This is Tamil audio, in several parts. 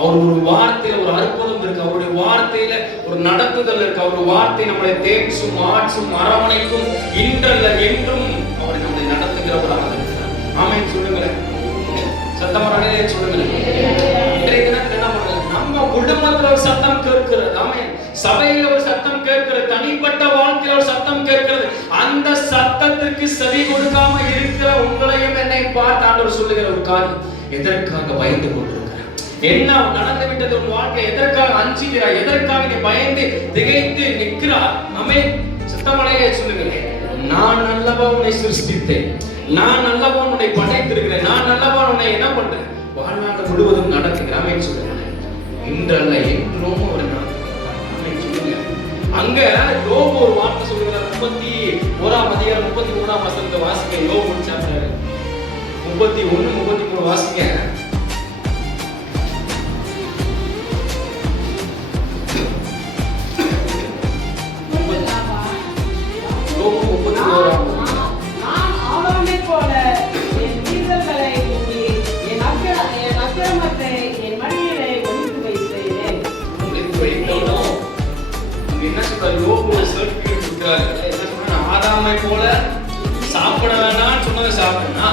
அவர் ஒரு வார்த்தையில ஒரு அற்புதம் இருக்கு, அவருடைய வார்த்தையில ஒரு நடத்துதல் இருக்கு. அவருடைய வார்த்தை நம்மளை தேற்றும் ஆற்றும் அரவணைக்கும், இன்றல்ல என்றும் அவரை நம்மளை நடத்துகிறவராக இருக்கிறார். ஆமென் சொல்லுங்களேன், சத்தமாக சொல்லுங்களேன். இன்றைய தினத்தில் என்ன பண்றது? நம்ம குடும்பத்துல ஒரு சத்தம் கேட்கிறது, ஆமென், சபையில ஒரு சத்தம் கேட்கிறது, தனிப்பட்ட வாழ்க்கையில ஒரு சத்தம் கேட்கிறது. அந்த சத்தத்திற்கு செவி கொடுக்காம இருக்கிற உங்களையும் என்னை பார்த்து ஆண்டவர் சொல்லுகிற ஒரு காரியம், எதற்காக பயந்து கொண்டிருக்கிறார்? என்ன நடந்து விட்டது உன் வாழ்க்கை? எதற்காக அஞ்சுகிறாய்? எதற்காக நீ பயந்து திகைத்து நிற்கிறாய்? ஆமென், சத்தமலையே சொல்லுங்களேன். நான் நல்லவா உன்னை சிருஷ்டித்தேன், நான் நல்லவா உன்னை படைத்திருக்கிறேன், நான் நல்லவா உன்னை என்ன பண்றேன் வாழ்நாள் முழுவதும் நடத்துகிறேன். ஆமென் சொல்லுங்க. இன்றல்ல என்றும் ஒரு அங்க யோபு ஒரு வார்த்தை சொல்லுகிறார். 31ஆம் அதிகாரம் 33ஆம் வசனத்தை வாசிங்க. யோபு சாப்டர் 31 33 வாசிங்க. யோபு 31 நான் ஆதாமை போல என் மீறல்களை மூடி என் அக்கிரமத்தை என் மடியிலே ஒளித்து வைத்தேன். என்ன சொல்றாரு? யோபு சர்டிபிகேட் கொடுக்கிறாரு. என்ன சொல்றாரு? ஆதாமை போல சாப்பிட வேண்டாம்னு சொன்னதை சாப்பிடனா,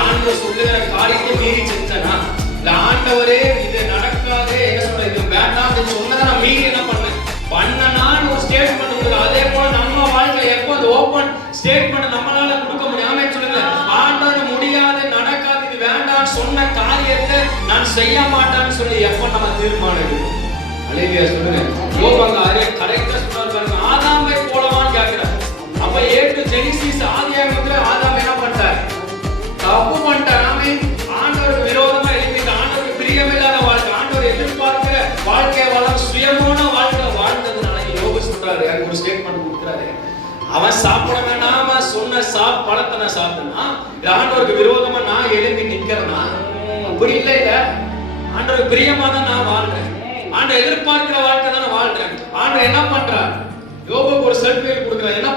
ஆண்டவர் சொல்லுகிற காரியத்தை மீறி செஞ்சனா, ஆண்டவரே இது நடக்காது, என்ன சொல்ற இது வேண்டாம் சொன்னதை நான் மீறி என்ன பண்ணனான்னு ஒரு ஸ்டேட்மெண்ட் கொடுக்குது. அதே போல நம்ம வாழ்க்கையில எப்போ அந்த ஓப்பன் ஸ்டேட்மெண்ட் நம்மளால கொடுக்க முடியாம சொல்லுங்க, ஆண்டவர் முடியாது, நடக்காது, இது வேண்டாம் சொன்ன காரியத்தை நான் செய்ய மாட்டேன்னு சொல்லி எப்ப நம்ம தீர்மானம் எடுக்கணும்? அல்லேலூயா சொல்லுங்க. யோபு அங்க கரெக்ட்டா சொன்னார் பாருங்க. ஆதாமை போலவான்னு கேக்குறார். அப்ப ஏ டு ஜெனிசிஸ் ஆதியாகமத்துல ஆதாம் என்ன பண்ணிட்டார்? தப்பு பண்ணிட்டார். ஆமென். ஆண்டவருக்கு விரோதமா எழுப்பிட்டு ஆண்டவருக்கு பிரியமில்லாத வாழ்க்கை, ஆண்டவர் எதிர்பார்க்கிற வாழ்க்கை வாழ சுயமான வாழ்க்கை வாழ்ந்ததுனால யோபு சொல்றாரு, எனக்கு ஒரு ஸ்டேட்மெண்ட் கொடுக்குறாரு. அவன் சாப்பிட வேணாம சொன்ன பழத்தை நான் சாப்பிட்டேன்னா, ஆண்டவருக்கு விரோதமா நான் எழுப்பி நிக்கிறேன்னா, அப்படி இல்லை. இல்ல ஆண்டவருக்கு பிரியமா தான் நான் வாழ்றேன், ஆண்டவர் எதிர்பார்க்கிற வாழ்க்கை தான் வாழ்றேன். ஆண்டவர் என்ன பண்றார்? யோபுக்கு ஒரு சர்டிபிகேட் கொடுக்கிறார். என்ன